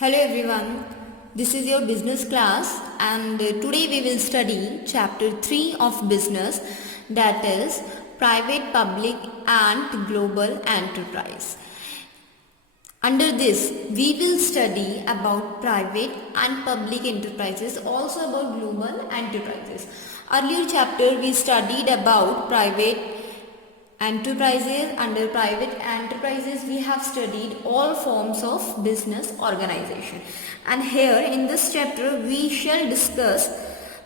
Hello everyone, this is your business class and today we will study chapter 3 of business, that is private, public and global enterprise. Under this we will study about private and public enterprises, also about global enterprises. Earlier chapter we studied about private enterprises. Under private enterprises we have studied all forms of business organization, and here in this chapter we shall discuss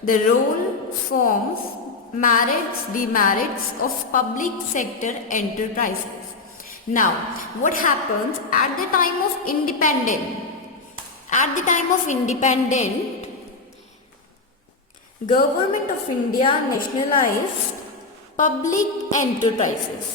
the role, forms, merits, demerits of public sector enterprises. Now what happens at the time of independence? At the time of independence, Government of India nationalized public enterprises.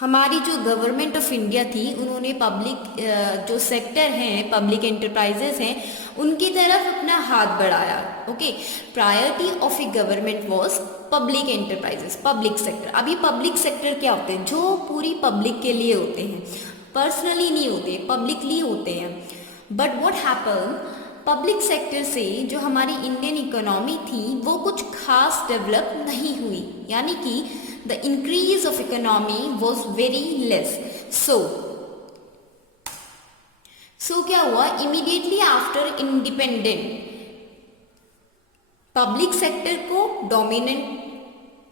हमारी जो government of India थी उन्होंने public जो sector हैं, public enterprises हैं, उनकी तरफ अपना हाथ बढ़ाया. Okay, priority of A government was public enterprises, public sector. अभी पब्लिक सेक्टर क्या होते हैं? जो पूरी पब्लिक के लिए होते हैं, पर्सनली नहीं होते, पब्लिकली होते हैं. But what happen, public sector से जो हमारी इंडियन इकोनॉमी थी वो कुछ खास डेवलप नहीं हुई, यानी कि the increase of economy was very less. So क्या हुआ? Immediately after independent public sector को डोमिनेंट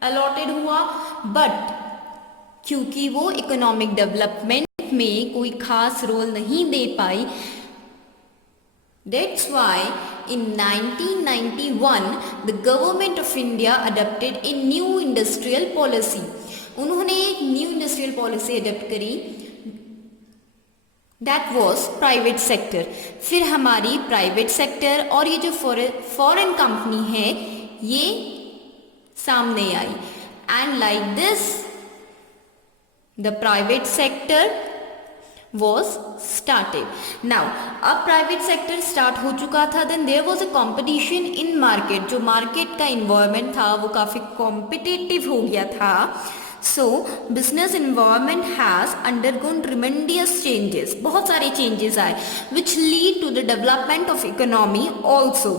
अलॉटेड हुआ, बट क्योंकि वो इकोनॉमिक डेवलपमेंट में कोई खास रोल नहीं दे पाई, that's why in 1991 the government of India adopted a new industrial policy. उन्होंने एक न्यू इंडस्ट्रियल पॉलिसी अडॉप्ट करी, that was प्राइवेट सेक्टर. फिर हमारी प्राइवेट सेक्टर और ये जो फॉरेन कंपनी है ये सामने आई, and like this the private sector was started. Now अब प्राइवेट सेक्टर स्टार्ट हो चुका था, then there was a competition in market. जो मार्केट का इन्वायरमेंट था वो काफ़ी कॉम्पिटिटिव हो गया था. So business environment has undergone tremendous changes. बहुत सारे changes आए which lead to the development of economy also.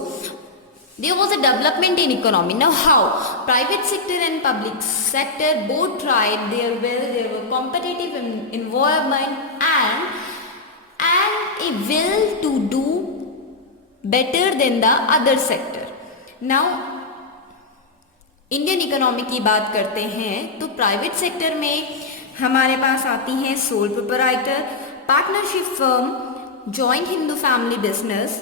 There was a development in economy. Now how? Private sector and public sector both tried their well. There were competitive environment and a will to do better than the other sector. Now Indian economy की बात करते हैं तो private sector में हमारे पास आती हैं sole proprietor, partnership firm, joint Hindu family business,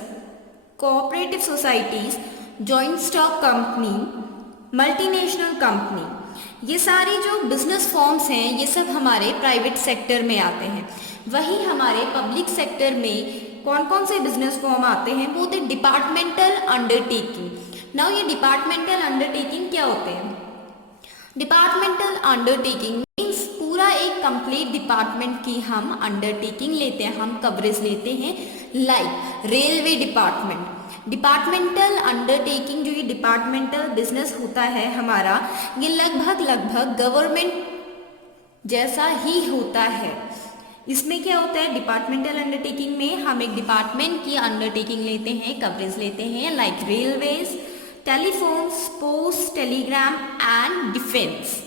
cooperative societies, joint stock company, multinational company. ये सारी जो बिजनेस फॉर्म्स हैं ये सब हमारे प्राइवेट सेक्टर में आते हैं. वहीं हमारे पब्लिक सेक्टर में कौन कौन से बिजनेस फॉर्म आते हैं? वो होते डिपार्टमेंटल अंडरटेकिंग. नाउ ये डिपार्टमेंटल अंडरटेकिंग क्या होते हैं? डिपार्टमेंटल अंडरटेकिंग मीन्स पूरा एक कंप्लीट डिपार्टमेंट की हम अंडरटेकिंग लेते हैं, हम कवरेज लेते हैं. Like railway department. Departmental undertaking जो ये डिपार्टमेंटल बिजनेस होता है हमारा, ये लगभग गवर्नमेंट जैसा ही होता है. इसमें क्या होता है? डिपार्टमेंटल अंडरटेकिंग में हम एक डिपार्टमेंट की अंडरटेकिंग लेते हैं, कवरेज लेते हैं, like railways, telephones, post, Telegram and defence.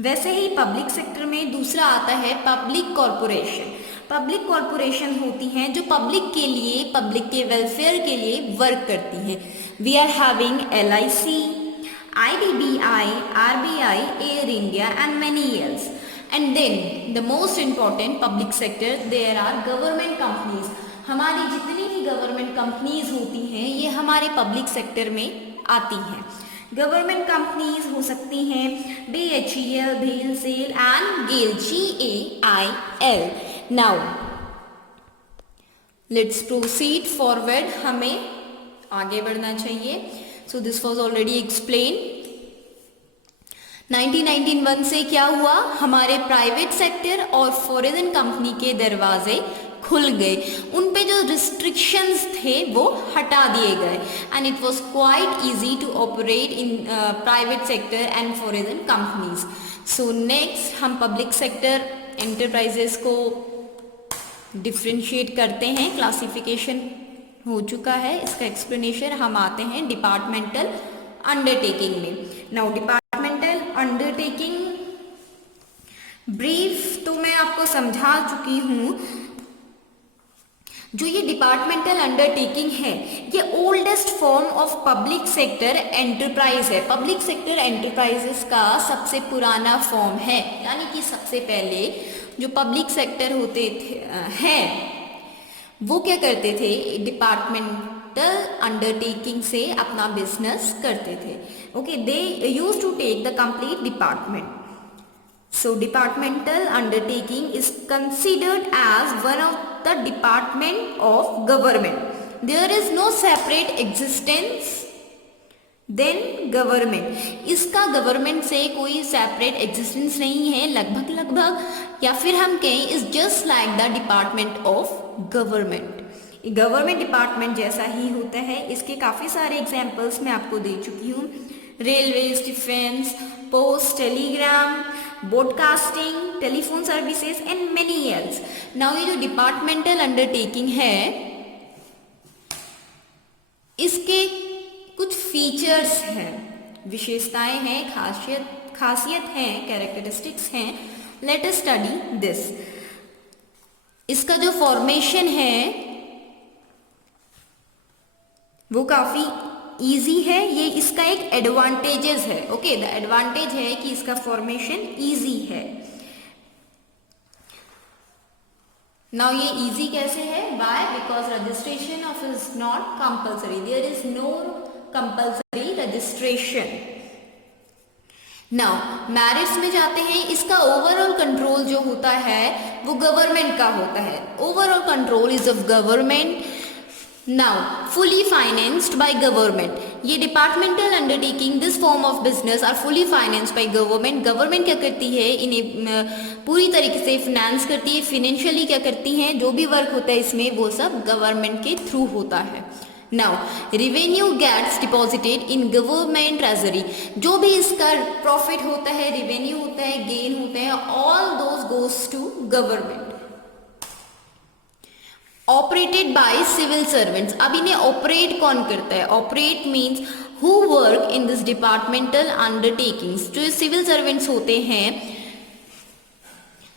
वैसे ही पब्लिक सेक्टर में दूसरा आता है पब्लिक कॉरपोरेशन. पब्लिक कॉरपोरेशन होती हैं जो पब्लिक के लिए, पब्लिक के वेलफेयर के लिए वर्क करती हैं. We are having LIC, IDBI, RBI, Air India and many else. And then the most important public sector, there are government companies. हमारी जितनी भी गवर्नमेंट कंपनीज होती हैं ये हमारे पब्लिक सेक्टर में आती हैं. गवर्नमेंट कंपनीज हो सकती हैं BHEL, भेल, SAIL and GAIL, GAIL. Now let's proceed forward. हमें आगे बढ़ना चाहिए. So this was already explain. 1991 से क्या हुआ? हमारे प्राइवेट सेक्टर और फॉरेन कंपनी के दरवाजे खुल गए, उन पे जो रिस्ट्रिक्शंस थे वो हटा दिए गए, and it was quite easy to operate in private sector and foreign companies. So next हम पब्लिक सेक्टर एंटरप्राइजेस को डिफ्रेंशिएट करते हैं, क्लासिफिकेशन हो चुका है, इसका एक्सप्लेनेशन हम आते हैं डिपार्टमेंटल अंडरटेकिंग में। नाउ डिपार्टमेंटल अंडरटेकिंग ब्रीफ तो मैं आपको समझा चुकी हूँ। जो ये डिपार्टमेंटल अंडरटेकिंग है ये oldest form of public sector enterprise है। पब्लिक सेक्टर एंटरप्राइजेस का सबसे पुराना फॉर्म है, यानी कि सबसे पहले जो पब्लिक सेक्टर होते थे हैं वो क्या करते थे, डिपार्टमेंटल अंडरटेकिंग से अपना बिजनेस करते थे। Okay, they used to take the complete department. So departmental undertaking is considered as one of the department of government. There is no separate existence then government. इसका गवर्नमेंट से कोई separate existence नहीं है लगभग, या फिर हम कहें is just like the department of government. Government department जैसा ही होता है। इसके काफ़ी सारे एग्जाम्पल्स मैं आपको दे चुकी हूँ, railways, defence, post, Telegram, broadcasting, telephone services and many else. Now ये जो डिपार्टमेंटल अंडरटेकिंग है इसके कुछ फीचर्स हैं, विशेषताएं हैं, खासियत हैं, कैरेक्टरिस्टिक्स हैं। Let us study this. इसका जो फॉर्मेशन है वो काफी इजी है, ये इसका एक एडवांटेजेस है। ओके, द एडवांटेज है कि इसका फॉर्मेशन इजी है। नाउ ये इजी कैसे है? Why? Because registration of is not compulsory, there is no compulsory registration. Now merits में जाते हैं। इसका ओवरऑल कंट्रोल जो होता है वो गवर्नमेंट का होता है। Overall control is of government. Now fully financed by government. ये departmental undertaking this form of business are fully financed by government. Government क्या करती है, इन्हें पूरी तरीके से फाइनेंस करती है। फाइनेंशियली क्या करती हैं, जो भी वर्क होता है इसमें वो सब गवर्नमेंट के थ्रू होता है। Now revenue gets deposited in government treasury. जो भी इसका प्रॉफिट होता है, रेवेन्यू होता है, गेन होता है, all those goes to government. Operated by civil servants. अब इन्हें ऑपरेट कौन करता है? Operate means who work in this departmental undertakings. जो सिविल सर्वेंट्स होते हैं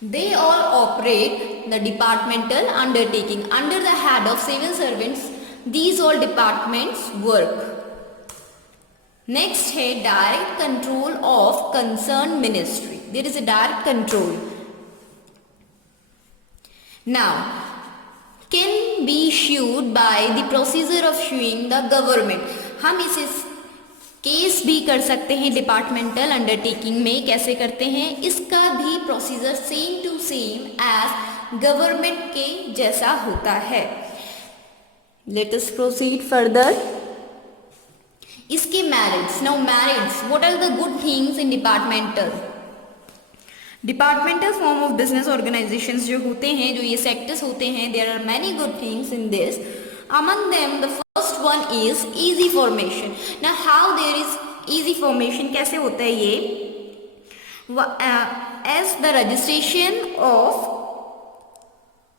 they all operate the departmental undertaking under the head of civil servants. These all departments work. Next है direct control of concern ministry. There is a direct control. Now can be issued by the procedure of suing the government. हम इसे case भी कर सकते हैं departmental undertaking में। कैसे करते हैं? इसका भी procedure same to same as government के जैसा होता है। Let us proceed further. इसके merits. Now merits, what are the good things in departmental? Departmental form of business organisations जो होते हैं, जो ये सेक्टर्स होते हैं, there are many good things in this. Among them the first one is easy formation. Now how there is easy formation? कैसे होता है ये? As the registration of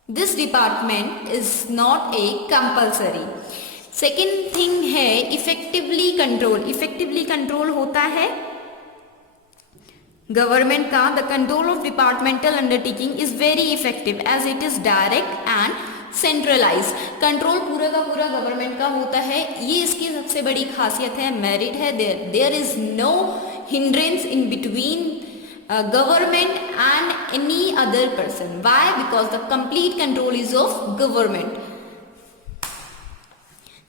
this department is not a compulsory. Second thing है effectively control. Effectively control होता है government का। The control of departmental undertaking is very effective as it is direct and centralised. Control पूरा का पूरा government का होता है, ये इसकी सबसे बड़ी खासियत है, मेरिट है। There is no hindrance in between government and any other person. Why? Because the complete control is of government.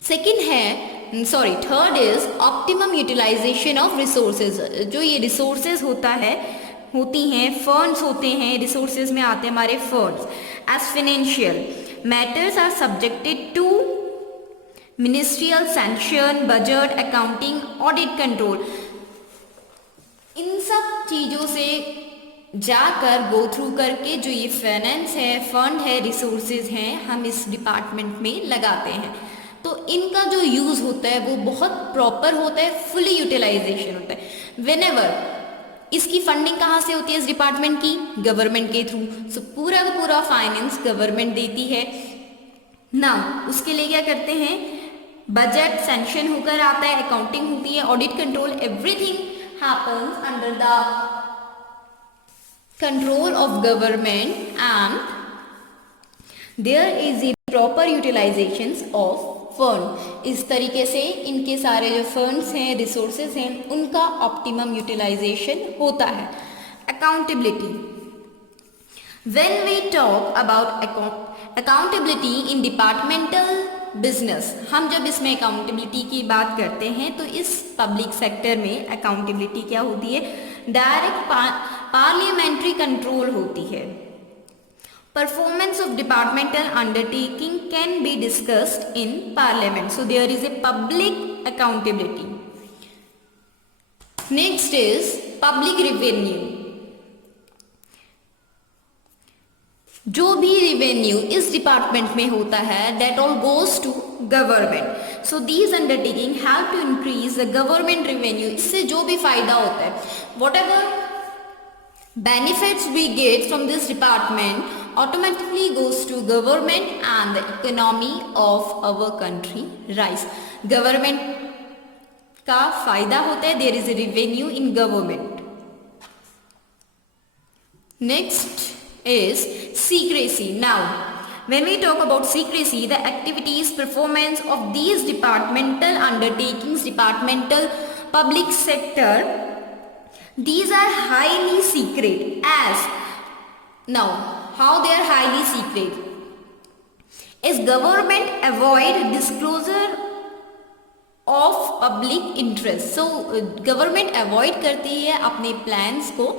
Second है third is optimum utilisation of resources. जो ये रिसोर्सेज होती हैं, फंड्स होते हैं, रिसोर्सेज में आते हैं हमारे funds. As financial matters are subjected to ministerial sanction, budget, accounting, audit control. इन सब चीजों से जाकर गो थ्रू करके जो ये फाइनेंस है, फंड है, रिसोर्सेज हैं, हम इस डिपार्टमेंट में लगाते हैं। तो इनका जो यूज होता है वो बहुत प्रॉपर होता है, फुली यूटिलाइजेशन होता है। व्हेनेवर इसकी फंडिंग कहाँ से होती है इस डिपार्टमेंट की? गवर्नमेंट के थ्रू। सो पूरा का पूरा फाइनेंस गवर्नमेंट देती है ना। उसके लिए क्या करते हैं, बजट सैंक्शन होकर आता है, अकाउंटिंग होती है, audit control, everything happens under the control of government and there is a proper utilisation of fund. इस तरीके से इनके सारे जो फंड्स हैं, रिसोर्सेज हैं, उनका ऑप्टिमम यूटिलाइजेशन होता है। Accountability, when we talk about accountability in departmental business, हम जब इसमें अकाउंटेबिलिटी की बात करते हैं तो इस पब्लिक सेक्टर में अकाउंटेबिलिटी क्या होती है? डायरेक्ट पार्लियामेंट्री कंट्रोल होती है। Performance of departmental undertaking can be discussed in parliament. So there is a public accountability. Next is public revenue. जो भी रेवेन्यू इस डिपार्टमेंट में होता है that all goes to government. So these undertaking help to increase the government revenue. इससे जो भी फायदा होता है, whatever benefits we get from this department automatically goes to government and the economy of our country rise. Government का फायदा होता है, there is a revenue in government. Next is secrecy. Now when we talk about secrecy, the activities performance of these departmental undertakings, departmental public sector, these are highly secret. As now how they are highly secret? Is government avoid disclosure of public interest. So government avoid करती है अपने plans को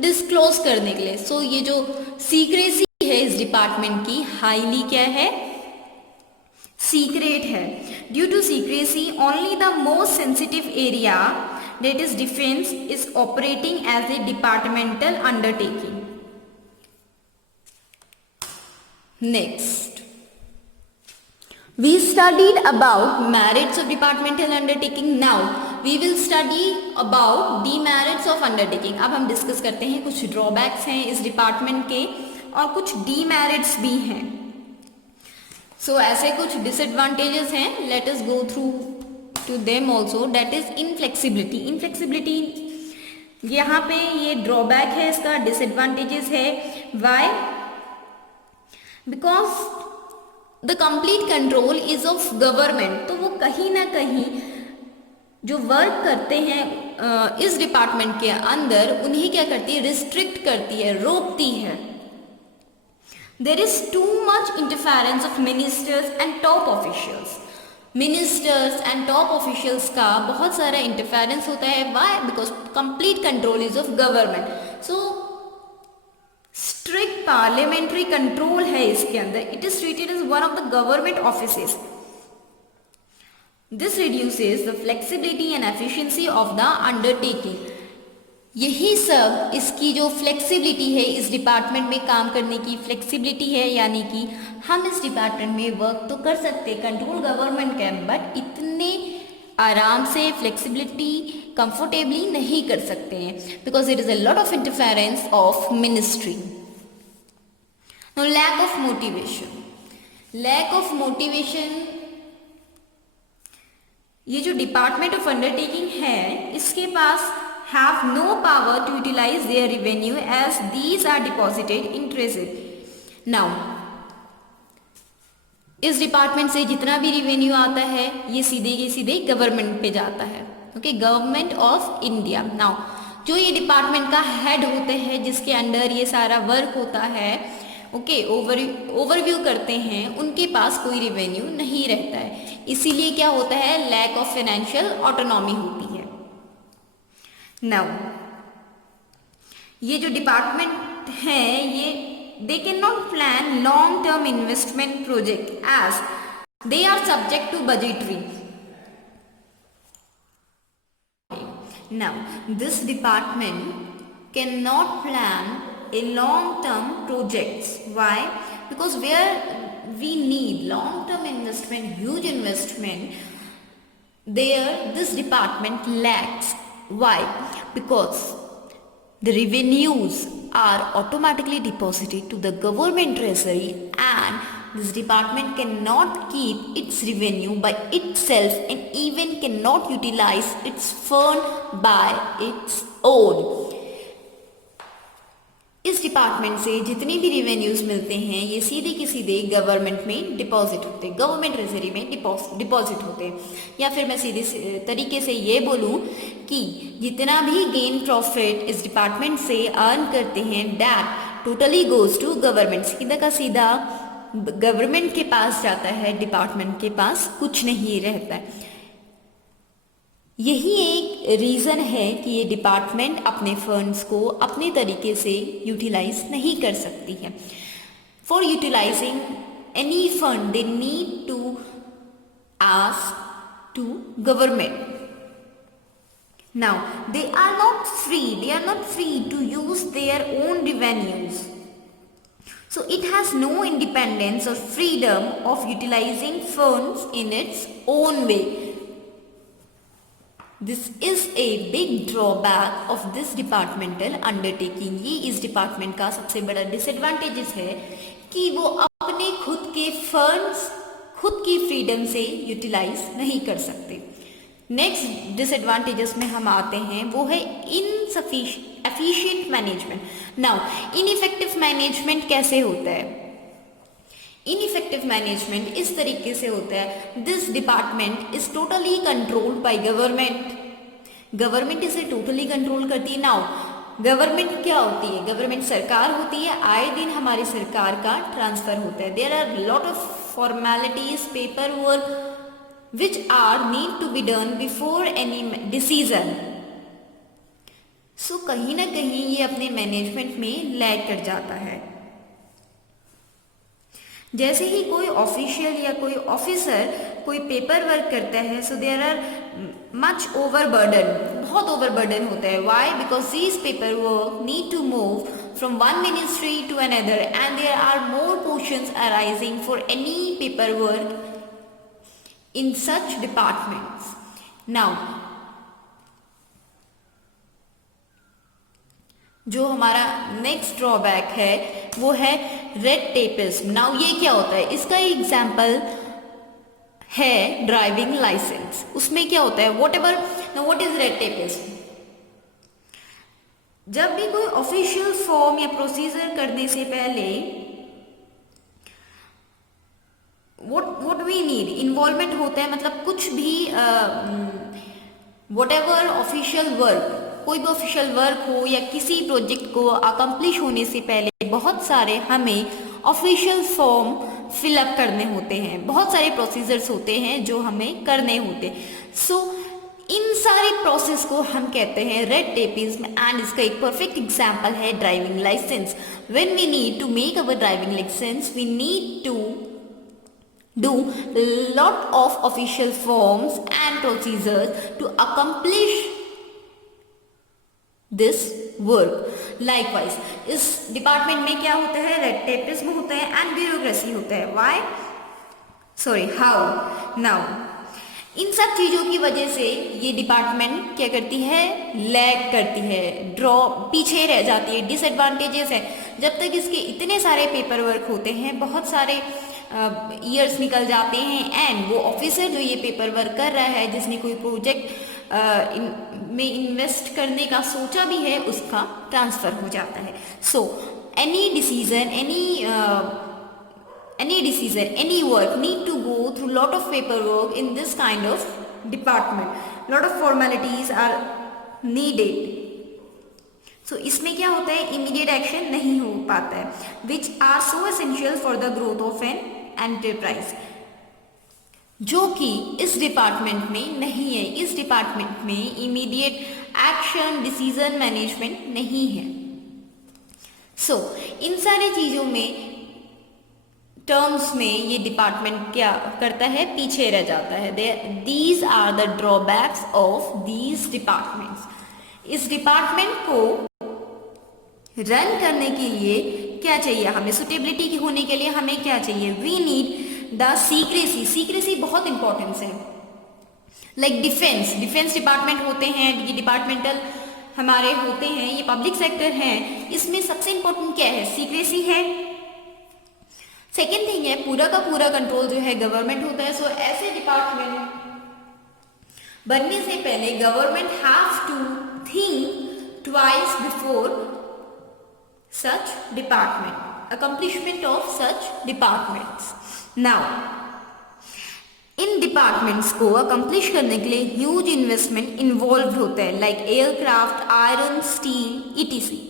disclose करने के लिए. सो ये जो secrecy है इस डिपार्टमेंट की हाईली क्या है? सीक्रेट है. Due to secrecy only the most sensitive area that is defense is operating as a departmental undertaking. Next, we studied about merits of departmental undertaking. Now we will study about demerits of undertaking. अब हम discuss करते हैं कुछ drawbacks हैं इस department के और कुछ डीमेरिट्स भी हैं. सो ऐसे कुछ डिसएडवांटेजेस हैं. Let us go through to them also. That is inflexibility. Inflexibility यहाँ पे ये ड्रॉबैक है इसका, डिसएडवांटेजेस है. Why? Because the complete control is of government. तो वो कहीं ना कहीं जो वर्क करते हैं इस डिपार्टमेंट के अंदर उन्हें क्या करती है? रिस्ट्रिक्ट करती है, रोकती है. There is too much interference of ministers and top officials. Ministers and top officials का बहुत सारा इंटरफेरेंस होता है. Why? Because complete control is of government. So strict parliamentary control है इसके अंदर. It is treated as one of the government offices. This reduces the flexibility and efficiency of the undertaking. यही सब इसकी जो फ्लेक्सिबिलिटी है, इस डिपार्टमेंट में काम करने की फ्लेक्सिबिलिटी है, यानी कि हम इस डिपार्टमेंट में वर्क तो कर सकते हैं, कंट्रोल गवर्नमेंट का, बट इतने आराम से फ्लेक्सिबिलिटी कंफर्टेबली नहीं कर सकते हैं because it is a lot of interference of ministry. Now lack of motivation. Lack of motivation, ये जो डिपार्टमेंट ऑफ अंडरटेकिंग है इसके पास have no power to utilize their revenue as these are deposited in treasury. Now इस department से जितना भी revenue आता है ये सीधे गवर्नमेंट पे जाता है. Okay, government of India. Now जो ये डिपार्टमेंट का हेड होते हैं जिसके अंडर ये सारा वर्क होता है, ओके, ओवरव्यू करते हैं, उनके पास कोई रिवेन्यू नहीं रहता है. इसीलिए क्या होता है? लैक ऑफ फाइनेंशियल ऑटोनॉमी होती है. नाउ ये जो डिपार्टमेंट है ये they cannot plan long term investment project as they are subject to budgetary. Now this department cannot plan a long term projects. Why? Because where we need long term investment, huge investment, there this department lacks. Why? Because The revenues are automatically deposited to the government treasury, and this department cannot keep its revenue by itself and even cannot utilize its fund by its own. इस department से जितने भी revenues मिलते हैं ये सीधे के सीधे गवर्नमेंट में डिपॉजिट होते हैं, गवर्नमेंट ट्रेजरी में डिपॉजिट होते हैं। या फिर मैं सीधे तरीके से ये बोलूँ कि जितना भी गेन प्रॉफिट इस डिपार्टमेंट से अर्न करते हैं that totally goes to government, सीधा का सीधा गवर्नमेंट के पास जाता है, डिपार्टमेंट के पास कुछ नहीं रहता है। यही एक रीज़न है कि ये डिपार्टमेंट अपने फंड्स को अपने तरीके से यूटिलाइज नहीं कर सकती है। For utilising any fund they need to ask to government. Now they are not free to use their own revenues. So it has no independence or freedom of utilizing funds in its own way. This is a big drawback of this departmental undertaking. ये इस department का सबसे बड़ा disadvantages है कि वो अपने खुद के फंड्स खुद की फ्रीडम से यूटिलाइज नहीं कर सकते। नेक्स्ट डिसएडवांटेजेस में हम आते हैं वो है insufficient management. Now ineffective management कैसे होता है? इनइफेक्टिव मैनेजमेंट इस तरीके से होता है, this department is totally controlled by government इसे टोटली कंट्रोल करती है। नाउ गवर्नमेंट क्या होती है? गवर्नमेंट सरकार होती है, आए दिन हमारी सरकार का ट्रांसफर होता है। There are lot of formalities, paper work which are need to be done before any decision. So कहीं ना कहीं ये अपने मैनेजमेंट में लैग कर जाता है। जैसे ही कोई ऑफिशियल या कोई ऑफिसर कोई पेपर वर्क करता है, so there are much overburden, बहुत ओवरबर्डन होता है। Why? Because these paper work need to move from one ministry to another and there are more portions arising for any paper work in such departments. Now जो हमारा next drawback है वो है red tapism. Now ये क्या होता है? इसका एग्जाम्पल है ड्राइविंग लाइसेंस। उसमें क्या होता है? What is red tapism? जब भी कोई ऑफिशियल फॉर्म या प्रोसीजर करने से पहले व्हाट वी नीड इन्वॉल्वमेंट होता है, मतलब कुछ भी वट एवर ऑफिशियल वर्क, कोई भी ऑफिशियल वर्क हो या किसी प्रोजेक्ट को अकम्प्लिश होने से पहले बहुत सारे हमें ऑफिशियल फॉर्म फिलअप करने होते हैं, बहुत सारे प्रोसीजर्स होते हैं जो हमें करने होते हैं। सो इन सारे प्रोसेस को हम कहते हैं रेड टेपिज्म एंड इसका एक परफेक्ट एग्जाम्पल है driving licence. When we need to make our driving licence we need to do lot of official forms and procedures to accomplish this work। likewise इस department में क्या होता है? Red tapism होता है एंड ब्यूरोक्रेसी होता है। Why? Sorry, how? Now in सब चीज़ों की वजह से ये डिपार्टमेंट क्या करती है? लैग करती है, पीछे रह जाती है। डिसएडवांटेजेस है, जब तक इसके इतने सारे पेपर वर्क होते हैं, बहुत सारे ईयर्स निकल जाते हैं एंड वो ऑफिसर जो ये पेपर वर्क कर रहा है, जिसने कोई प्रोजेक्ट में इन्वेस्ट करने का सोचा भी है, उसका ट्रांसफ़र हो जाता है। So any decision, any work need to go through lot of paperwork in this kind of department. Lot of formalities are needed. So इसमें क्या होता है? इमीडिएट एक्शन नहीं हो पाता है, which are so essential for the growth of an enterprise, जो कि इस डिपार्टमेंट में नहीं है। इस डिपार्टमेंट में इमीडिएट एक्शन, डिसीजन मैनेजमेंट नहीं है। सो इन सारी चीज़ों में टर्म्स में ये डिपार्टमेंट क्या करता है? पीछे रह जाता है। These are the drawbacks of these departments. इस डिपार्टमेंट को रन करने के लिए क्या चाहिए हमें? सुटेबिलिटी होने के लिए हमें क्या चाहिए? वी नीड द सीक्रेसी बहुत इंपॉर्टेंस है। लाइक डिफेंस डिपार्टमेंट होते हैं, ये डिपार्टमेंटल हमारे होते हैं, ये पब्लिक सेक्टर हैं, इसमें सबसे इंपॉर्टेंट क्या है, सीक्रेसी है। सेकेंड थिंग है पूरा का पूरा कंट्रोल जो है गवर्नमेंट होता है। सो ऐसे डिपार्टमेंट बनने से पहले government have to think twice before such department, accomplishment of such departments. Now, इन डिपार्टमेंट्स को अकम्प्लिश करने के लिए ह्यूज इन्वेस्टमेंट इन्वॉल्व होता है, like aircraft, iron, steel, ETC.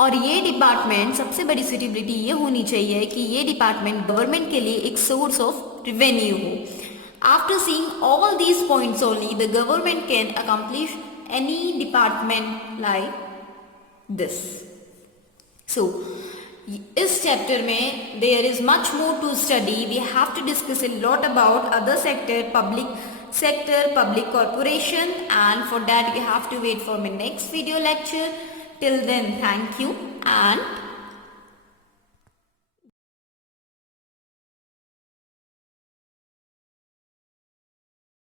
और ये डिपार्टमेंट सबसे बड़ी सुटेबिलिटी ये होनी चाहिए कि ये डिपार्टमेंट गवर्नमेंट के लिए एक सोर्स ऑफ रेवेन्यू हो। After seeing all these points only the government can accomplish any department like this. So इस चैप्टर में there is much more to study, we have to discuss a lot about other sector, public sector, public corporation, and for that we have to wait for my next video lecture. Till then, thank you and